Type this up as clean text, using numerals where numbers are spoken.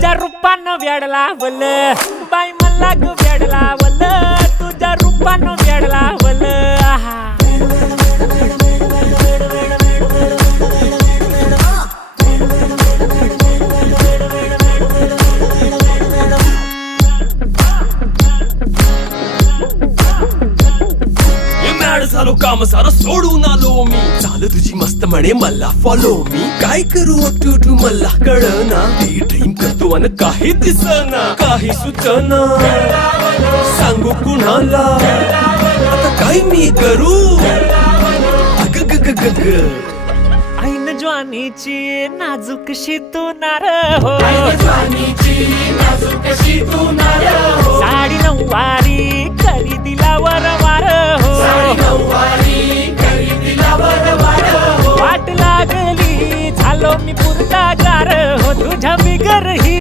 तुझ्या रूपानं वेड लावल बाई मला ग वेड लावल तुझ्या रूपानं वेड लावल आहा झालो काम सारं सोडून आलो मी चाल तुझी मस्त म्हणे मला फॉलो मी काय करू टू मला कळना ती ड्रीम करतो अन काही दिसना काही सुचना सांगू कुणाला आता काय मी करू अग ग ग ग ग ऐन ज्वानीची नाजूकशी तू नार हो साडी नऊवारी करी दिला वरवार हो वाट लागली झालो मी पुरता गार हो तुझ्या बिगर ही